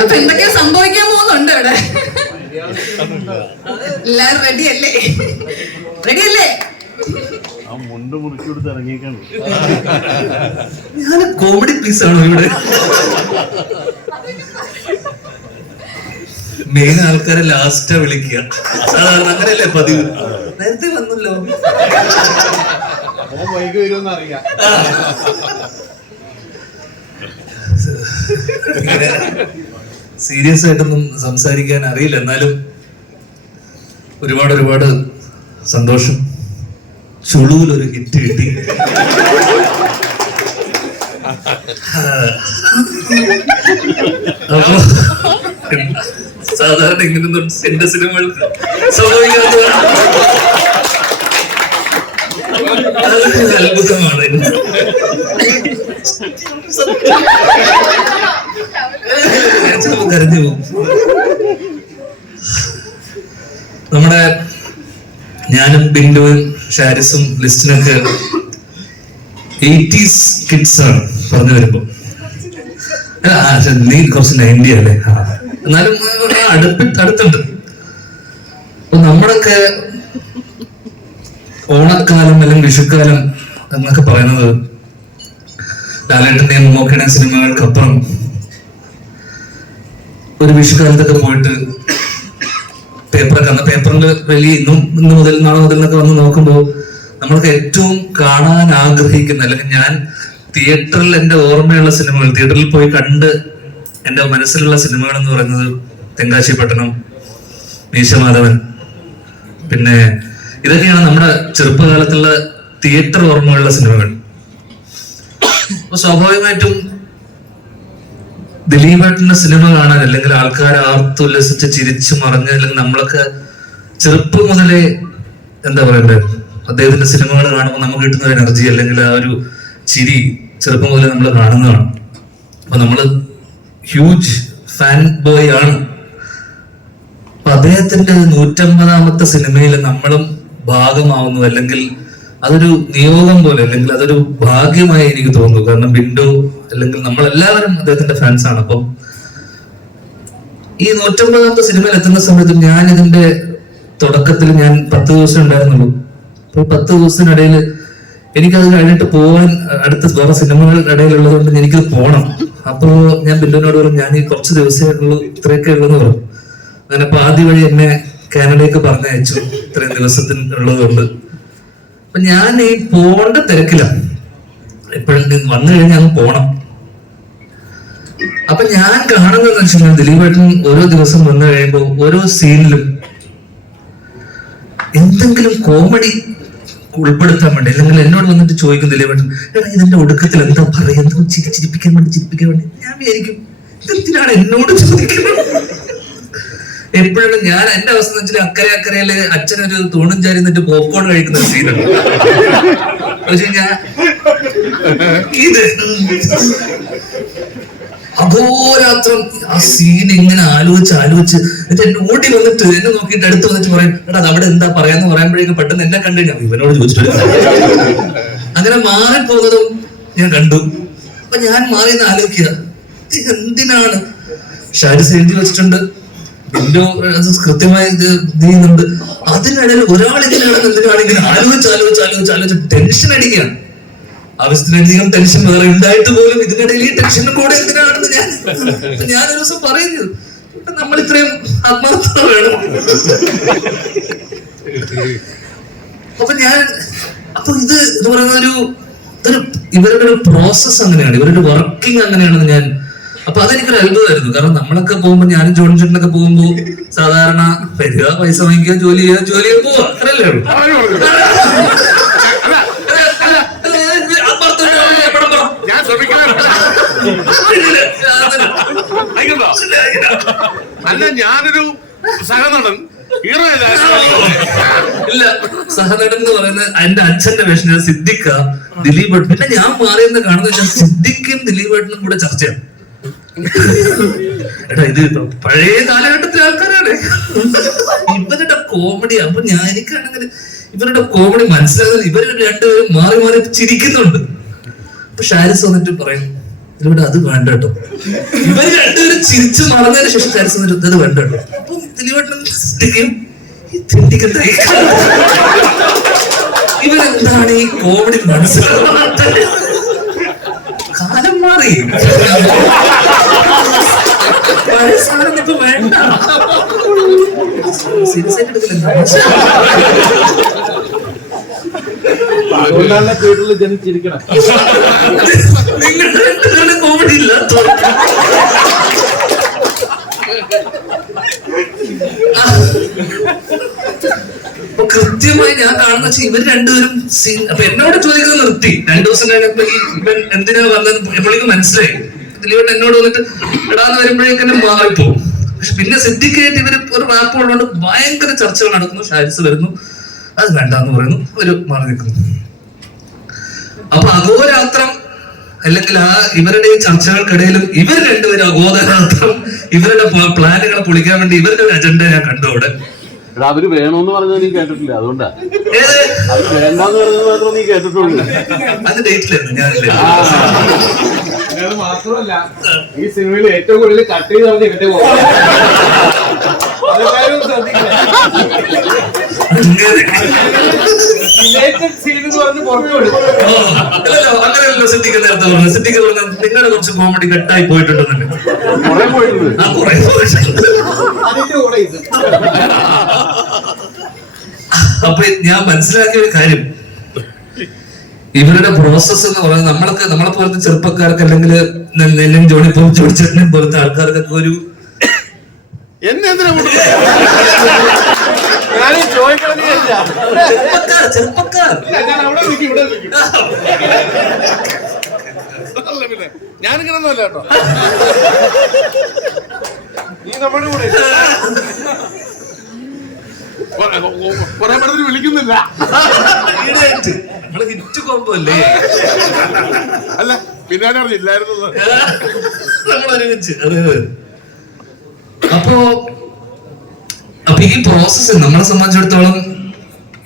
അപ്പൊ എന്തൊക്കെയാ സംഭവിക്കാൻ പോകുന്നുണ്ട് ഇവിടെ എല്ലാരും റെഡി അല്ലേ? റെഡി അല്ലേ? ഞാൻ കോമഡി പീസ് ആണോ ഇവിടെ? മെയിൻ ആൾക്കാരെ ലാസ്റ്റാ വിളിക്കുക. സാധാരണ അങ്ങനെയല്ലേ പതിവ്? നേരത്തെ വന്നല്ലോ. സീരിയസ് ആയിട്ടൊന്നും സംസാരിക്കാൻ അറിയില്ല. എന്നാലും ഒരുപാട് ഒരുപാട് സന്തോഷം. ചുളുവിൽ ഒരു ഹിറ്റ് കിട്ടി സാധാരണ ഇങ്ങനൊന്നും എന്റെ സിനിമകൾക്ക് സംഭവിക്കാത്തതാണ് അത്ഭുതമാണ്. നമ്മുടെ ഞാനും ബിന്ദു ഷാരിസും ലിസ്റ്റിനൊക്കെ എയ്റ്റീസ് കിഡ്സ് ആണ് പറഞ്ഞു വരുമ്പോ നീ കുറച്ച് നയന്റി അല്ലേ. എന്നാലും അടുപ്പി അടുത്തുണ്ട് അപ്പൊ നമ്മളൊക്കെ ഓണക്കാലം അല്ലെങ്കിൽ വിഷുക്കാലം എന്നൊക്കെ പറയുന്നത് ലാലേട്ടന്റെയും മമ്മൂക്കയുടെ സിനിമകൾക്കപ്പുറം ഒരു വിഷുക്കാലത്തൊക്കെ പോയിട്ട് പേപ്പറൊക്കെ അന്ന് പേപ്പറിൽ വലിയ ഇന്നും ഇന്ന് മുതൽ നാളെ മുതൽ എന്നൊക്കെ വന്ന് നോക്കുമ്പോൾ നമ്മൾക്ക് ഏറ്റവും കാണാൻ ആഗ്രഹിക്കുന്ന അല്ലെങ്കിൽ ഞാൻ തിയേറ്ററിൽ എന്റെ ഓർമ്മയുള്ള സിനിമകൾ തിയേറ്ററിൽ പോയി കണ്ട് എന്റെ മനസ്സിലുള്ള സിനിമകൾ എന്ന് പറയുന്നത് തെങ്കാശി പട്ടണം മീശമാധവൻ. പിന്നെ ഇതൊക്കെയാണ് നമ്മുടെ ചെറുപ്പകാലത്തുള്ള തിയേറ്റർ ഓർമ്മകളുള്ള സിനിമകൾ. അപ്പൊ സ്വാഭാവികമായിട്ടും ദിലീപേട്ടന്റെ സിനിമ കാണാൻ അല്ലെങ്കിൽ ആൾക്കാർ ആർത്തുല്ലസിച്ച് ചിരിച്ചു മറിഞ്ഞ് അല്ലെങ്കിൽ നമ്മളൊക്കെ ചെറുപ്പം മുതലേ എന്താ പറയണ്ടേ അദ്ദേഹത്തിന്റെ സിനിമകൾ കാണുമ്പോൾ നമുക്ക് കിട്ടുന്ന ഒരു എനർജി അല്ലെങ്കിൽ ആ ഒരു ചിരി ചെറുപ്പം മുതലേ നമ്മൾ കാണുന്നതാണ്. അപ്പൊ നമ്മൾ ഹ്യൂജ് ഫാൻ ബോയ് ആണ്. അപ്പൊ അദ്ദേഹത്തിന്റെ നൂറ്റമ്പതാമത്തെ സിനിമയിൽ നമ്മളും ഭാഗമാവുന്നു അല്ലെങ്കിൽ അതൊരു നിയോഗം പോലെ അല്ലെങ്കിൽ അതൊരു ഭാഗ്യമായി എനിക്ക് തോന്നുന്നു. കാരണം വിൻഡോ അല്ലെങ്കിൽ നമ്മൾ എല്ലാവരും അദ്ദേഹത്തിന്റെ ഫാൻസ് ആണ്. അപ്പം ഈ നൂറ്റമ്പതാമത്തെ സിനിമയിൽ എത്തുന്ന സമയത്ത് ഞാൻ ഇതിന്റെ തുടക്കത്തിൽ ഞാൻ പത്ത് ദിവസം ഉണ്ടായിരുന്നുള്ളൂ. അപ്പൊ പത്ത് ദിവസത്തിനിടയിൽ എനിക്കത് കഴിഞ്ഞിട്ട് പോകാൻ അടുത്ത വേറെ സിനിമകൾ ഇടയിലുള്ളത് കൊണ്ട് എനിക്കത് പോകണം അപ്പോ ഞാൻ ബില്ലുവിനോട് പറഞ്ഞു ഞാൻ ഈ കുറച്ച് ദിവസമേ ഉള്ളൂ ഇത്രയൊക്കെ ഉള്ളൂ പറഞ്ഞു. അങ്ങനെ അപ്പൊ ആദ്യ വഴി എന്നെ കാനഡയ്ക്ക് പറഞ്ഞയച്ചു. ഇത്രയും ദിവസത്തിന് ഉള്ളതുകൊണ്ട് അപ്പൊ ഞാൻ ഈ പോണ്ട തിരക്കിലാണ് എപ്പോഴും വന്നു കഴിഞ്ഞാൽ അങ്ങ് പോണം. അപ്പൊ ഞാൻ കാണുന്നതെന്ന് വെച്ചാൽ ദിലീപേട്ടൻ ഓരോ ദിവസം വന്നു കഴിയുമ്പോൾ ഓരോ സീനിലും എന്തെങ്കിലും കോമഡി ഉൾപ്പെടുത്താൻ വേണ്ടി അല്ലെങ്കിൽ എന്നോട് വന്നിട്ട് ചോദിക്കും ദിലീപേട്ടൻ എടാ ഇതിന്റെ ഒടുക്കത്തിൽ എന്താ പറയുക എന്തോ ചിരി ചിരിപ്പിക്കാൻ വേണ്ടി ചിരിപ്പിക്കാൻ വേണ്ടി? ഞാൻ വിചാരിക്കും എന്തിനാണ് എന്നോട് ചോദിക്കുന്നത്? എപ്പോഴും ഞാൻ എന്റെ അവസ്ഥ വെച്ചാൽ അക്കരെ അക്കരയിൽ അച്ഛനൊരു തൂണും ചാരി നിന്നിട്ട് പോപ്കോൺ കഴിക്കുന്ന സീനുണ്ട് പക്ഷെ ഞാൻ ഇത് അഘോരാത്രം ആ സീൻ ഇങ്ങനെ ആലോചിച്ച് ആലോചിച്ച് എന്നിട്ട് എന്നെ ഓടി വന്നിട്ട് എന്നെ നോക്കിയിട്ട് അടുത്ത് വന്നിട്ട് പറയും എടാ അവിടെ എന്താ പറയാന്ന് പറയുമ്പോഴേക്കും പെട്ടെന്ന് എന്നെ കണ്ടു ഞാൻ ഇവനോട് ചോദിച്ചിട്ട് അങ്ങനെ മാറിപ്പോകുന്നതും ഞാൻ കണ്ടു. അപ്പൊ ഞാൻ മാറി എന്ന് ആലോചിക്കുക എന്തിനാണ്? ഷാരി എഴുതി വെച്ചിട്ടുണ്ട്. വിൻഡോ കൃത്യമായി ഇത് അതിനിടയിൽ ഒരാൾ ഇങ്ങനെ എന്തിനാണ് ഇങ്ങനെ ആലോചിച്ച് ആലോചിച്ച് ആലോചിച്ച് ആലോചിച്ച് ടെൻഷൻ അടിക്കുകയാണ്. ആവശ്യത്തിനധികം ടെൻഷൻ വേറെ ഉണ്ടായിട്ട് പോലും ഇതിനിടയിൽ ഈ ടെൻഷൻ കൂടെ എന്തിനാണെന്ന് ഞാൻ ഞാൻ ഒരു ദിവസം പറയുന്നത് നമ്മൾ ഇത്രയും ആത്മാർത്ഥത വേണം. അപ്പൊ ഞാൻ അപ്പൊ ഇത് എന്ന് പറയുന്ന ഒരു ഇവരുടെ ഒരു പ്രോസസ് അങ്ങനെയാണ്. ഇവരുടെ വർക്കിംഗ് അങ്ങനെയാണെന്ന് ഞാൻ അപ്പൊ അതെനിക്കൊരു അത്ഭുതമായിരുന്നു. കാരണം നമ്മളൊക്കെ പോകുമ്പോ ഞാനും ജോൺ ചേട്ടനൊക്കെ പോകുമ്പോ സാധാരണ വരിക പൈസ വാങ്ങിക്കുക ജോലി ചെയ്യുക ജോലി ചെയ്യുക പോവുക അത്രയല്ലേ ഉള്ളൂ? ഞാൻ. അല്ല ഞാനൊരു സഹനടൻ. ഹീറോ ഇല്ല സഹനടൻ എന്ന് പറയുന്നത് എന്റെ അച്ഛന്റെ വേഷം സിദ്ദിഖ ദിലീപ് ഭട്ട് പിന്നെ ഞാൻ മാറിയെന്ന് കാണുന്ന വെച്ചാൽ സിദ്ദിഖും ദിലീപ് ഏട്ടനും കൂടെ ചർച്ചയാണ്. എടാ ഇത് പഴയ കാലഘട്ടത്തിലെ ആൾക്കാരാണ്. ഇവരുടെ കോമഡി അപ്പൊ ഞാൻ എനിക്കാണെങ്കിൽ ഇവരുടെ കോമഡി മനസ്സിലാകുന്നത് ഇവർ രണ്ടുപേരും മാറി മാറി ചിരിക്കുന്നുണ്ട്. അപ്പൊ ഷാരിസ് വന്നിട്ട് പറയും ഇതിലൂടെ അത് വേണ്ട കേട്ടോ. ഇവർ രണ്ടുപേരും ചിരിച്ചു മറന്നതിന് ശേഷം ഷാരിസ് വന്നിട്ട് അത് വേണ്ട കേട്ടോ. അപ്പം? ഇവരെന്താണ് ഈ കോമഡി മനസ്സിലാകാത്ത കാലം മാറി. അപ്പൊ കൃത്യമായി ഞാൻ കാണുന്ന വെച്ചാൽ ഇവർ രണ്ടുപേരും സീൻ അപ്പൊ എന്നോട് ചോദിക്കുന്നത് നിർത്തി. രണ്ടു ദിവസം കഴിഞ്ഞപ്പോ ഈ ഇവൻ എന്തിനാ വന്നത് എപ്പോഴേക്കും മനസ്സിലായി. ദിലീപൻ എന്നോട് വന്നിട്ട് ഇടാന്ന് വരുമ്പോഴേക്കും തന്നെ മാറിപ്പോകും പക്ഷെ പിന്നെ സിദ്ധിക്കായിട്ട് ഇവർ ഒരു റാപ്പ് ഉള്ളതുകൊണ്ട് ഭയങ്കര ചർച്ചകൾ നടക്കുന്നു. ഷാരിസ് വരുന്നു. അത് വേണ്ടാന്ന് പറയുന്നു. ഒരു മാറി നിൽക്കുന്നു. അപ്പൊ അഘോരാത്രം അല്ലെങ്കിൽ ആ ഇവരുടെ ഈ ചർച്ചകൾക്കിടയിലും ഇവർ രണ്ടുപേരും അഘോരാത്രം ഇവരുടെ പ്ല- പ്ലാനുകളെ പൊളിക്കാൻ വേണ്ടി ഇവരുടെ ഒരു അജണ്ട ഞാൻ കണ്ടു അവിടെ. അവർ വേണോന്ന് പറഞ്ഞത് നീ കേട്ടിട്ടില്ല? അതുകൊണ്ടാ. അത് വേണ്ടാന്ന് പറഞ്ഞത് മാത്രം നീ കേട്ടിട്ടുള്ളൂ. അത് ഡേറ്റിലായിരുന്നു ഞാനില്ല. അത് മാത്രമല്ല ഈ സിനിമയിൽ ഏറ്റവും കൂടുതൽ കട്ട് ചെയ്ത് പറഞ്ഞ ഇവന്റെ അങ്ങനെയല്ലോ സിദ്ധിക്ക നേരത്തെ പറഞ്ഞു സിദ്ധിക്ക പറഞ്ഞ നിങ്ങളുടെ കുറച്ച് കോമഡി കട്ടായി പോയിട്ടുണ്ടെന്നല്ലേ കുറെ പോയിട്ടുണ്ട്. ആ കുറെ പോയിട്ടുണ്ട്. അതിന്റെ കൂടെ ഇത്. അപ്പൊ ഞാൻ മനസ്സിലാക്കിയ ഒരു കാര്യം. ഇവരുടെ പ്രോസസ്സ് എന്ന് പറയുന്നത് നമ്മൾക്ക് നമ്മളെ പോലത്തെ ചെറുപ്പക്കാർക്ക് അല്ലെങ്കിൽ നെല്ലും ജോണി പോകും ചോദിച്ചിട്ടും പോലത്തെ ആൾക്കാർക്കൊക്കെ ഒരു. ചെറുപ്പക്കാർ ഞാനിങ്ങനെ കേട്ടോ. നീ നമ്മുടെ കൂടെ കുറെ- പേടത്തിന് വിളിക്കുന്നില്ല. ഹിറ്റ് കോമ്പോ അല്ലേ? അല്ല പിന്നെ അറിഞ്ഞില്ലായിരുന്നു അതെ. അതെ അപ്പോ അപ്പൊ ഈ പ്രോസസ്സ് നമ്മളെ സംബന്ധിച്ചിടത്തോളം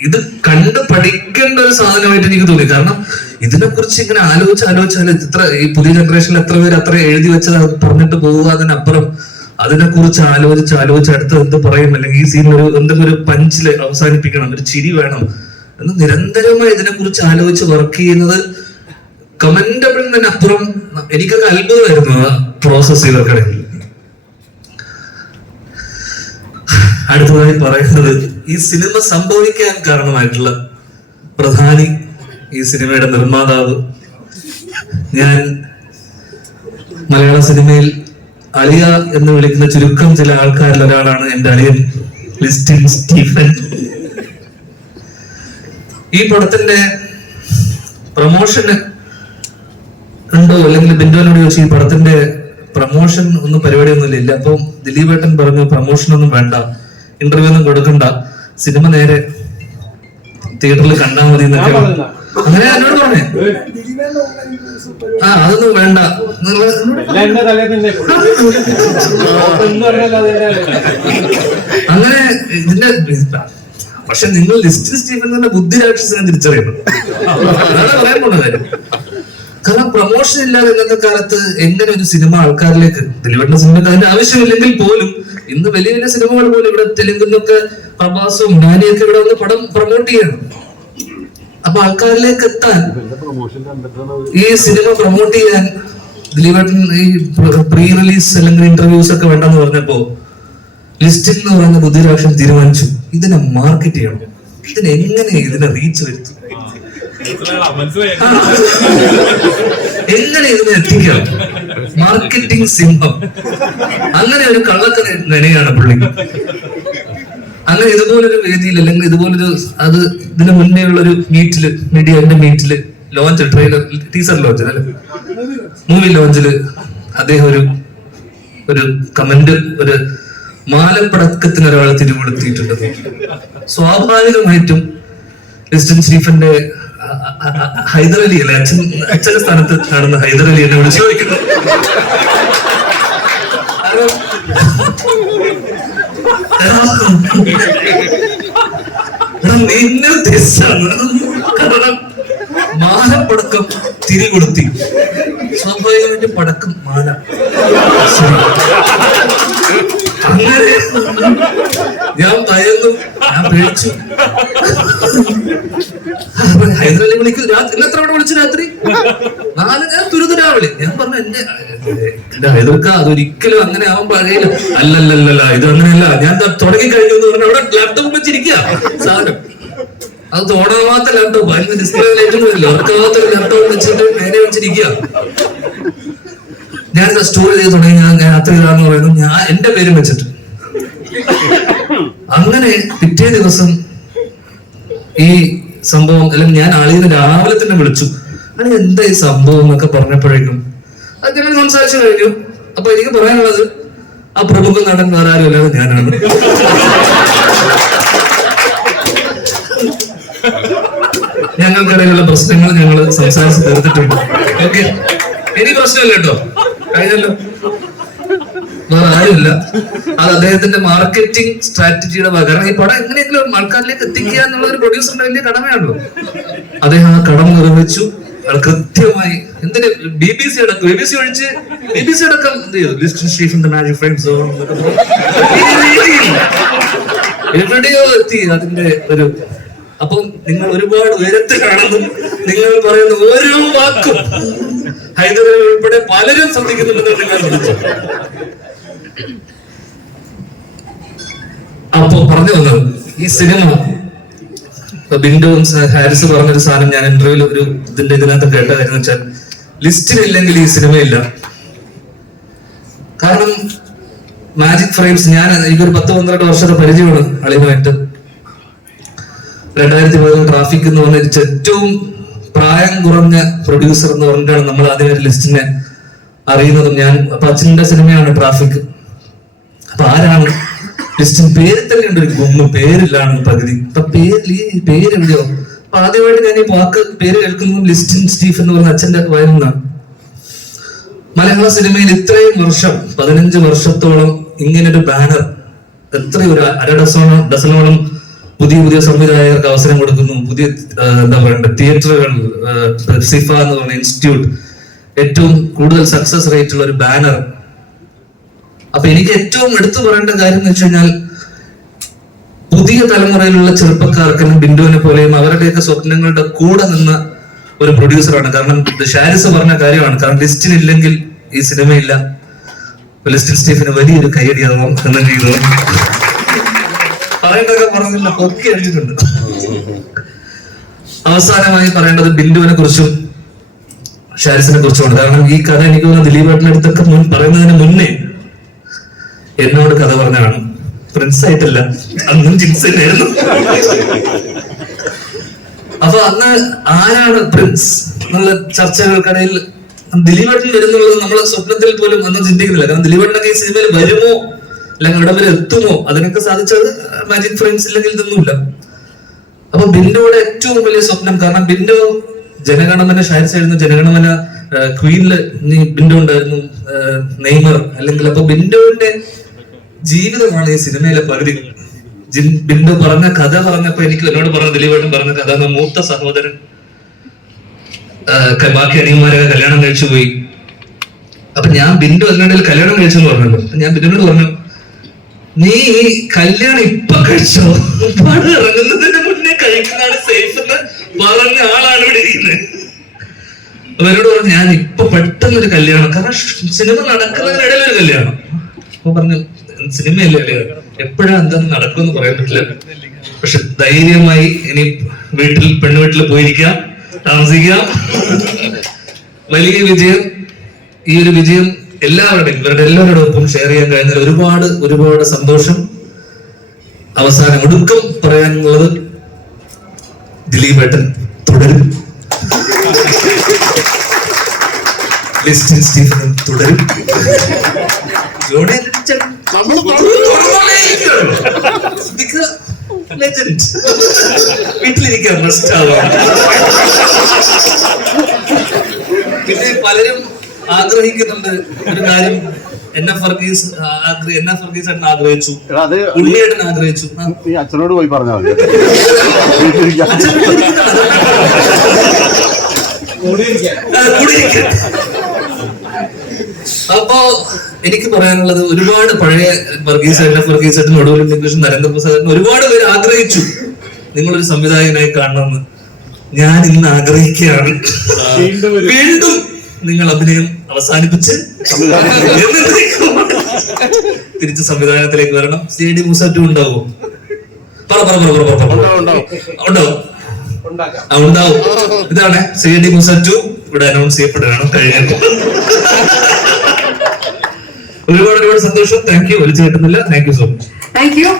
ഇത് കണ്ട് പഠിക്കേണ്ട ഒരു സാധനമായിട്ട് എനിക്ക് തോന്നി. കാരണം ഇതിനെ കുറിച്ച് ഇങ്ങനെ ആലോചിച്ച് ആലോചിച്ചാൽ ഇത്ര ഈ പുതിയ ജനറേഷനിൽ എത്ര പേര് അത്ര എഴുതി വെച്ചത് പറഞ്ഞിട്ട് പോകുക അതിനപ്പുറം അതിനെ കുറിച്ച് ആലോചിച്ച് ആലോചിച്ച് അടുത്ത് എന്ത് പറയും? അല്ലെങ്കിൽ ഈ സീനിൽ ഒരു എന്തെങ്കിലും ഒരു പഞ്ചിൽ അവസാനിപ്പിക്കണം ഒരു ചിരി വേണം. എന്ന് നിരന്തരമായി ഇതിനെ കുറിച്ച് ആലോചിച്ച് വർക്ക് ചെയ്യുന്നത് കമന്റബിൾ തന്നെ അപ്പുറം എനിക്കൊക്കെ അത്ഭുതമായിരുന്നു ആ പ്രോസസ് ഇവർക്കിടയിൽ. അടുത്തതായി പറയുന്നത് ഈ സിനിമ സംഭവിക്കാൻ കാരണമായിട്ടുള്ള പ്രധാനി ഈ സിനിമയുടെ നിർമ്മാതാവ്. ഞാൻ മലയാള സിനിമയിൽ അളിയ എന്ന് വിളിക്കുന്ന ചുരുക്കം ചില ആൾക്കാരിൽ ഒരാളാണ് എന്റെ അളിയൻ ലിസ്റ്റിൻ സ്റ്റീഫൻ. ഈ പടത്തിന്റെ പ്രൊമോഷന് ഉണ്ടോ അല്ലെങ്കിൽ ബിന്ദുവിനോട് ചോദിച്ചു ഈ പടത്തിന്റെ പ്രൊമോഷൻ ഒന്നും പരിപാടിയൊന്നും ഇല്ല അപ്പം ദിലീപ് ഏട്ടൻ പറഞ്ഞു പ്രൊമോഷൻ ഒന്നും വേണ്ട ഇന്റർവ്യൂ ഒന്നും കൊടുക്കണ്ട സിനിമ നേരെ തിയേറ്ററിൽ കണ്ടാൽ മതി എന്നൊക്കെ. അങ്ങനെ എന്നോട് പറഞ്ഞേ ആ അതൊന്നും വേണ്ട. അങ്ങനെ ഇതിന്റെ പക്ഷെ നിങ്ങൾ ലിസ്റ്റ് സ്റ്റീഫൻ തന്നെ ബുദ്ധി രാക്ഷസിനെ തിരിച്ചറിയണം അതാണ് പറയാൻ പോണ കാര്യം. കാരണം പ്രൊമോഷൻ ഇല്ലാതെ ഇന്നത്തെ കാലത്ത് എങ്ങനെ ഒരു സിനിമ ആൾക്കാരിലേക്ക് ദിലീപേട്ട സിനിമയ്ക്ക് അതിന്റെ ആവശ്യമില്ലെങ്കിൽ പോലും ഇന്ന് വലിയ വലിയ സിനിമകൾ പോലും ഇവിടെ തെലുങ്കിന്നൊക്കെ പ്രഭാസും നാനിയൊക്കെ ഇവിടെ വന്ന് പടം പ്രൊമോട്ട് ചെയ്യണം. അപ്പൊ ആൾക്കാരിലേക്ക് എത്താൻ ഈ സിനിമ പ്രൊമോട്ട് ചെയ്യാൻ ദിലീപേട്ടൻ ഈ പ്രീ റിലീസ് അല്ലെങ്കിൽ ഇന്റർവ്യൂസ് ഒക്കെ വേണ്ടെന്ന് പറഞ്ഞപ്പോ ലിസ്റ്റിൽ എന്ന് പറയുന്ന ബുദ്ധിരാക്ഷൻ തീരുമാനിച്ചു. ഇതിനെ മാർക്കറ്റ് ചെയ്യണം. ഇതിനെ എങ്ങനെ ഇതിനെ റീച്ച് വരുത്തും. എങ്ങനെ ഇതിനെ എത്തിക്കാം? മാർക്കറ്റിംഗ് സിംഹം. അങ്ങനെ ഒരു കള്ളക്ക നനയാണ് പുള്ളി. അങ്ങനെ ഇതുപോലൊരു വേദിയിൽ അല്ലെങ്കിൽ ഇതുപോലൊരു അത് ഇതിന് മുന്നേ ഉള്ള ഒരു മീറ്റിൽ മീഡിയന്റെ മീറ്റിൽ ലോഞ്ച് ട്രെയിലർ ടീസർ ലോഞ്ച് അല്ലെ? മൂവി ലോഞ്ചിൽ അദ്ദേഹം ഒരു ഒരു കമന്റ് ഒരു മാലപ്പടക്കത്തിന് ഒരാളെ തിരുവെടുത്തിയിട്ടുണ്ട് സ്വാഭാവികമായിട്ടും ലിസ്റ്റൻ സ്റ്റീഫന്റെ ഹൈദരലി അല്ലെ? അച്ഛൻ അച്ഛന്റെ സ്ഥാനത്ത് കാണുന്ന ഹൈദർ അലി എന്നെ വിളിച്ചു ചോദിക്കുന്നു. നിന്നെ ഉദ്ദേശിച്ചാണ് കാരണം മാലപ്പടക്കം തിരികൊടുത്തി സ്വാഭാവികമായിട്ടും പടക്കം മാല. അങ്ങനെ ഞാൻ ഭയന്നു ഞാൻ പേടിച്ചു ഹൈദരാലി വിളിക്കും രാത്രി എത്ര അവിടെ വിളിച്ചു രാത്രി നാല് ഞാൻ തുരുതുരാ വിളി ഞാൻ പറഞ്ഞു എന്റെ എന്റെ ഹൈദർക്ക അതൊരിക്കലും അങ്ങനെ ആവാൻ പാടില്ല. അല്ലല്ലല്ല ഇത് അങ്ങനെയല്ല. ഞാൻ തുടങ്ങി കഴിഞ്ഞു എന്ന് പറഞ്ഞാൽ അവിടെ ലാപ്ടോപ്പ് വെച്ചിരിക്കുക സാധനം. അത് തോടാവാത്ത ലാപ്ടോപ്പ് അതിന് ഡിസ്പ്ലേ ലൈറ്റൊന്നുമില്ല ഉറക്കാവാത്ത ലാപ്ടോപ്പ് വെച്ചിട്ട് നേരെ വെച്ചിരിക്കുക ഞാൻ സ്റ്റോർ ചെയ്ത് തുടങ്ങി. ഞാൻ ഞാൻ ഇതാന്ന് പറയുന്നു. ഞാൻ എന്റെ പേര് വെച്ചിട്ട്. അങ്ങനെ പിറ്റേ ദിവസം ഈ സംഭവം അല്ലെങ്കിൽ ഞാൻ ആളിന്ന് രാവിലെ തന്നെ വിളിച്ചു. അങ്ങനെ എന്താ ഈ സംഭവം? എന്നൊക്കെ പറഞ്ഞപ്പോഴേക്കും ഞങ്ങൾ സംസാരിച്ചു കഴിഞ്ഞു. അപ്പൊ എനിക്ക് പറയാനുള്ളത് ആ പ്രമുഖ നടൻ വേറെ ആരും അല്ലാതെ ഞാനാണ്. ഞങ്ങൾക്കിടയിലുള്ള പ്രശ്നങ്ങൾ ഞങ്ങൾ സംസാരിച്ച് തീർത്തിട്ടുണ്ട്. ഓക്കെ? ഇനി പ്രശ്നമില്ല കേട്ടോ. കഴിഞ്ഞല്ലോ. വേറെ ആരുമില്ല. അത് അദ്ദേഹത്തിന്റെ മാർക്കറ്റിംഗ് സ്ട്രാറ്റജിയുടെ ഭാഗം കാരണം ഈ പടം എങ്ങനെയെങ്കിലും ആൾക്കാരിലേക്ക് എത്തിക്കുക എന്നുള്ള ഒരു പ്രൊഡ്യൂസറിന്റെ വലിയ കടമയാണല്ലോ. അദ്ദേഹം ആ കടം നിർവഹിച്ചു കൃത്യമായി എന്തിന്? ബി ബി സി അടക്കം ബി ബി സി ഒഴിച്ച് ബി ബി സി അടക്കം എന്ത് ചെയ്തു? ലിസ്റ്റ് എവിടെയോ എത്തി അതിന്റെ ഒരു അപ്പം നിങ്ങൾ ഒരുപാട് ഉയരത്തിലാണെന്നും നിങ്ങൾ പറയുന്ന ഓരോ വാക്കും ഹൈദരാബാദ് ഉൾപ്പെടെ പലരും ശ്രദ്ധിക്കുന്നുണ്ടെന്ന് നിങ്ങൾ ശ്രദ്ധിച്ചു. അപ്പോ പറഞ്ഞു വന്നത് ഈ സിനിമ ബിൻഡോ ഹാരിസ് പറഞ്ഞൊരു സാധനം ഞാൻ ഇന്റർവ്യൂവിൽ ഒരു ഇതിന്റെ ഇതിനകത്ത് കേട്ടതായിരുന്നു വെച്ചാൽ ലിസ്റ്റിലില്ലെങ്കിൽ ഈ സിനിമയില്ല. കാരണം മാജിക് ഫ്രെയിംസ് ഞാൻ എനിക്കൊരു പത്ത് പന്ത്രണ്ട് വർഷത്തെ പരിചയമാണ് അളിയുമായിട്ട് രണ്ടായിരത്തി പതിനൊന്ന് ട്രാഫിക് എന്ന് പറഞ്ഞ ഏറ്റവും പ്രായം കുറഞ്ഞ പ്രൊഡ്യൂസർ എന്ന് പറഞ്ഞിട്ടാണ് നമ്മൾ ആദ്യം ഒരു ലിസ്റ്റിനെ അറിയുന്നതും ഞാൻ. അപ്പൊ അച്ഛന്റെ സിനിമയാണ് ട്രാഫിക് അപ്പൊ ആരാണ് ലിസ്റ്റിൻ പേരിൽ തന്നെ ഉണ്ട് ഒരു ഗുമ്മ പേരില്ലാണ് പകുതി. അപ്പൊ പേരിൽ ഈ പേര് എവിടെയോ? അപ്പൊ ആദ്യമായിട്ട് ഞാൻ ഈ വാക്ക് പേര് കേൾക്കുന്നതും ലിസ്റ്റിൻ സ്റ്റീഫ് എന്ന് പറഞ്ഞ അച്ഛന്റെ വായനന്നാണ് മലയാള സിനിമയിൽ ഇത്രയും വർഷം പതിനഞ്ച് വർഷത്തോളം ഒരു ബാനർ എത്ര ഒരു അര ഡസോളം ഡസനോളം പുതിയ പുതിയ സംവിധായകർക്ക് അവസരം കൊടുക്കുന്നു. പുതിയ എന്താ പറയണ്ട തിയേറ്ററുകൾ സിഫ എന്ന് പറഞ്ഞ ഇൻസ്റ്റിറ്റ്യൂട്ട് ഏറ്റവും കൂടുതൽ സക്സസ് റേറ്റ് ഉള്ള ഒരു ബാനർ അപ്പൊ എനിക്ക് ഏറ്റവും എടുത്തു പറയേണ്ട കാര്യം എന്ന് വെച്ച് കഴിഞ്ഞാൽ പുതിയ തലമുറയിലുള്ള ചെറുപ്പക്കാർക്കും ബിന്ദുവിനെ പോലെയും അവരുടെയൊക്കെ സ്വപ്നങ്ങളുടെ കൂടെ നിന്ന ഒരു പ്രൊഡ്യൂസറാണ് കാരണം ഷാരിസ് പറഞ്ഞ കാര്യമാണ്. കാരണം ലിസ്റ്റിനില്ലെങ്കിൽ ഈ സിനിമയില്ല. ലിസ്റ്റിൻ സ്റ്റീഫിന് വലിയൊരു കൈയടിയാവാം എന്ന് തോന്നുന്നു പറയേണ്ടതൊക്കെ പറഞ്ഞില്ല പൊക്കി അടിച്ചിട്ടുണ്ട്. അവസാനമായി പറയേണ്ടത് ബിന്ദുവിനെ കുറിച്ചും ഷാരിസിനെ കുറിച്ചുമാണ്. കാരണം ഈ കഥ എനിക്ക് തോന്നുന്നു ദിലീപ് അടുത്തൊക്കെ പറയുന്നതിന് മുന്നേ എന്നോട് കഥ പറഞ്ഞാണ് പ്രിൻസ് ആയിട്ടല്ല അന്നും ജിൻസ് തന്നെയായിരുന്നു. അപ്പൊ അന്ന് ആരാണ് പ്രിൻസ് എന്നുള്ള ചർച്ചകൾക്കിടയിൽ ദിലീപേട്ടൻ വരുന്നുള്ളത് നമ്മളെ സ്വപ്നത്തിൽ പോലും ഒന്നും ചിന്തിക്കുന്നില്ല. കാരണം ദിലീപേട്ടനൊക്കെ ഈ സിനിമയിൽ വരുമോ? അല്ലെങ്കിൽ ഇവിടെ വരെ എത്തുമോ? അതിനൊക്കെ സാധിച്ചത് മാജിക് ഫ്രെയിംസ് ഇല്ലെങ്കിൽ ഇതൊന്നുമില്ല. അപ്പൊ ബിൻഡോയുടെ ഏറ്റവും വലിയ സ്വപ്നം. കാരണം ബിൻഡോ ജനഗണമന ഷാരിസായിരുന്നു ജനഗണമന ക്വീനിൽ ബിൻഡോ ഉണ്ടായിരുന്നു നെയ്മർ. അല്ലെങ്കിൽ അപ്പൊ ബിൻഡോന്റെ ജീവിതമാണ് ഈ സിനിമയിലെ പകുതി. ബിന്ദു പറഞ്ഞ കഥ പറഞ്ഞപ്പോ എനിക്ക് എന്നോട് പറഞ്ഞ ദിലീപേട്ടൻ പറഞ്ഞ കഥ എന്ന മൂത്ത സഹോദരൻ ബാക്കി അനിയന്മാരൊക്കെ കല്യാണം കഴിച്ചു പോയി. അപ്പൊ ഞാൻ ബിന്ദു അതിനിടയിൽ കല്യാണം കഴിച്ചെന്ന് പറഞ്ഞു ഞാൻ ബിന്ദുവിനോട് പറഞ്ഞു നീ ഈ കല്യാണം ഇപ്പൊ കഴിച്ചോ? പാട് ഇറങ്ങുന്നതിന് മുന്നേ കഴിക്കുന്നതാണ് സേഫ് എന്ന് പറഞ്ഞ ആളാണ് ഇവിടെ ഇരിക്കുന്നത് എന്നോട് പറഞ്ഞു ഞാൻ ഇപ്പൊ പെട്ടെന്നൊരു കല്യാണം കാരണം സിനിമ നടക്കുന്നതിനിടയിൽ ഒരു കല്യാണം. അപ്പൊ പറഞ്ഞു സിനിമയല്ലേ അല്ലേ എപ്പോഴാ എന്തെന്ന് നടക്കുമെന്ന് പറയാൻ പറ്റില്ല. പക്ഷെ ധൈര്യമായി ഇനി വീട്ടിൽ പെണ്ണുവീട്ടിൽ പോയിരിക്കാം താമസിക്കാം. വലിയ വിജയം ഈ ഒരു വിജയം എല്ലാവരുടെയും ഇവരുടെ എല്ലാവരുടെ ഒപ്പം ഷെയർ ചെയ്യാൻ കഴിഞ്ഞാൽ ഒരുപാട് ഒരുപാട് സന്തോഷം. അവസാനം ഒടുക്കം പറയാനുള്ളത് ദിലീപ് ഏട്ടൻ തുടരും തുടരും. വീട്ടിലിരിക്കാൻ റെസ്റ്റ് ആവാം പിന്നെ പലരും ആഗ്രഹിക്കുന്നുണ്ട് ഒരു കാര്യം. എൻ എഫ് വർഗീസ് ആഗ്ര- എൻ എഫ് വർഗീസ് ഏട്ടൻ ആഗ്രഹിച്ചു. ഉള്ളിയേട്ടൻ ആഗ്രഹിച്ചു. അച്ഛനോട് പോയി പറഞ്ഞാൽ മതി. കൂടിയിരിക്കാൻ. അപ്പോ എനിക്ക് പറയാനുള്ളത് ഒരുപാട് പഴയ വർഗീസ് എൽ. എഫ്. വർഗീസ് ഏട്ടൻ ഒടുവിലും ഇംഗ്ലീഷും നരേന്ദ്രപ്രസാദ് ഒരുപാട് പേര് ആഗ്രഹിച്ചു നിങ്ങളൊരു സംവിധായകനായി കാണണമെന്ന്. ഞാൻ ഇന്ന് ആഗ്രഹിക്കുകയാണ്. വീണ്ടും നിങ്ങൾ അഭിനയം അവസാനിപ്പിച്ച് തിരിച്ച് സംവിധാനത്തിലേക്ക് വരണം. സി ഡി മുസറ്റു ഉണ്ടാവോ? പറ പറ ഉണ്ടാവും, ഉണ്ടാവും. ഇതാണ് സി ഡി മുസറ്റു ഇവിടെ അനൗൺസ് ചെയ്യപ്പെടുകയാണ്. കഴിഞ്ഞു ഒരുപാട് ഒരുപാട് സന്തോഷം. താങ്ക് യു വലിച്ചു കിട്ടുന്നില്ല. Thank you so much thank you